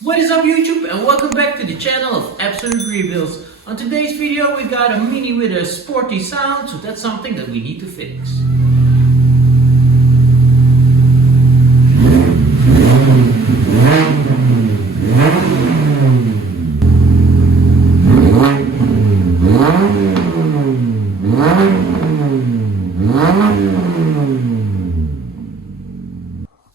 What is up YouTube, and welcome back to the channel of Absolute Rebuilds. On today's video we got a Mini with a sporty sound, so that's something that we need to fix.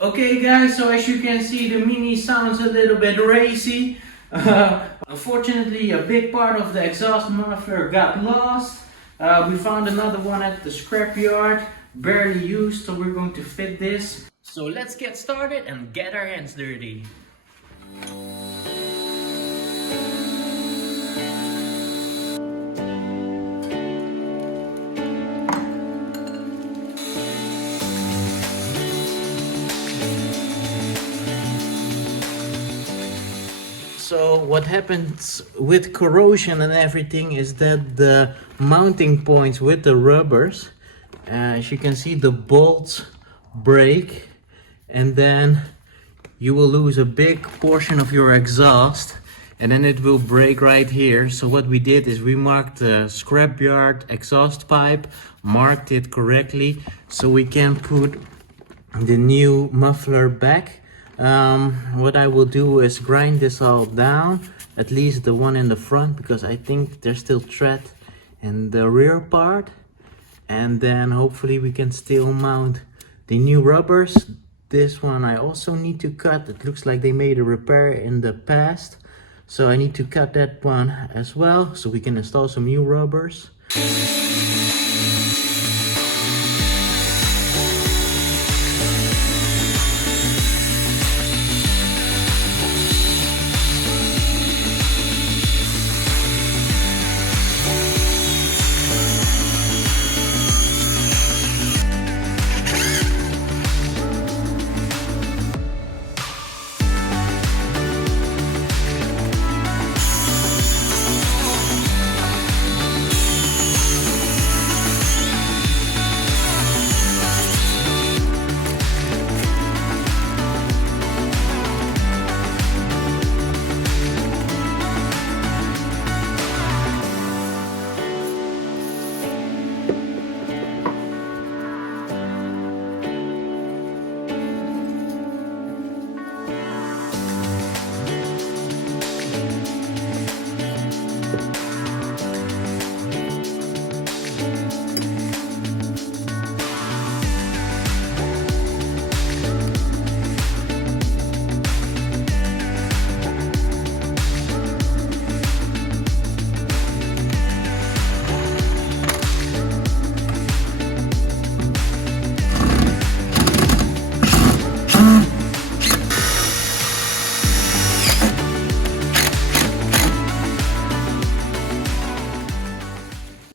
Okay guys, so as you can see the Mini sounds a little bit racy. Unfortunately a big part of the exhaust muffler got lost. We found another one at the scrapyard, barely used, so we're going to fit this. So let's get started and get our hands dirty. So what happens with corrosion and everything is that the mounting points with the rubbers, as you can see, the bolts break, and then you will lose a big portion of your exhaust, and then it will break right here. So what we did is we marked the scrapyard exhaust pipe, marked it correctly, so we can put the new muffler back. What I will do is grind this all down, at least the one in the front, because I think there's still thread in the rear part, and then hopefully we can still mount the new rubbers. This one I also need to cut. It looks like they made a repair in the past, so I need to cut that one as well so we can install some new rubbers.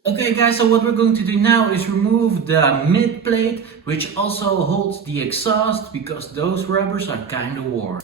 Okay guys, so what we're going to do now is remove the mid plate, which also holds the exhaust, because those rubbers are kind of worn.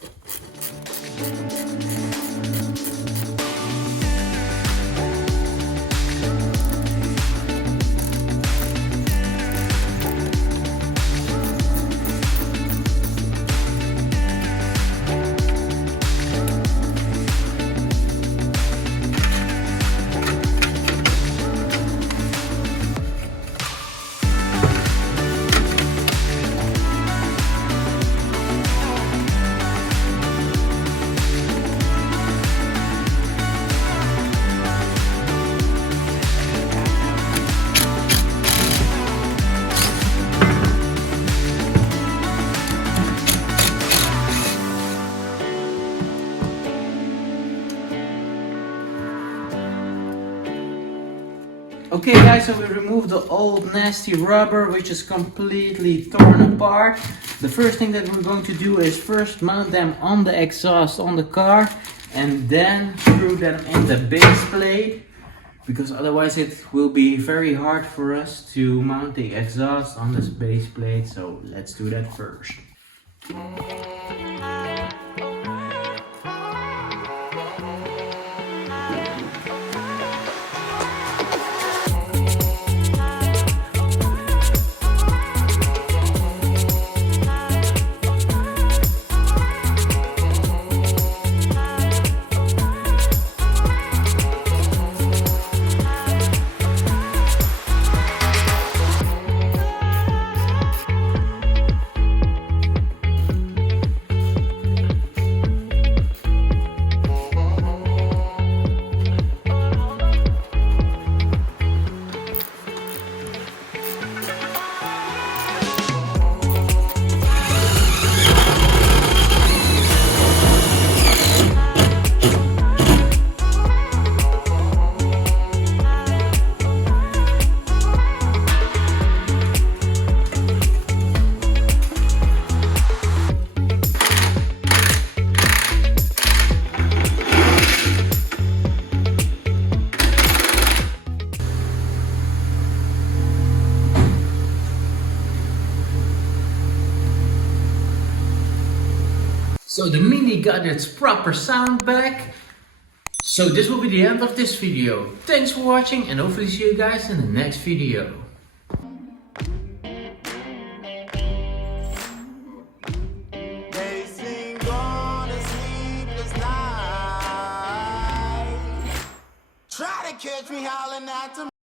Okay guys, so we removed the old nasty rubber, which is completely torn apart. The first thing that we're going to do is first mount them on the exhaust on the car, and then screw them in the base plate, because otherwise it will be very hard for us to mount the exhaust on this base plate. So let's do that first. So the Mini got its proper sound back. So this will be the end of this video. Thanks for watching and hopefully see you guys in the next video. Try to catch me howling at the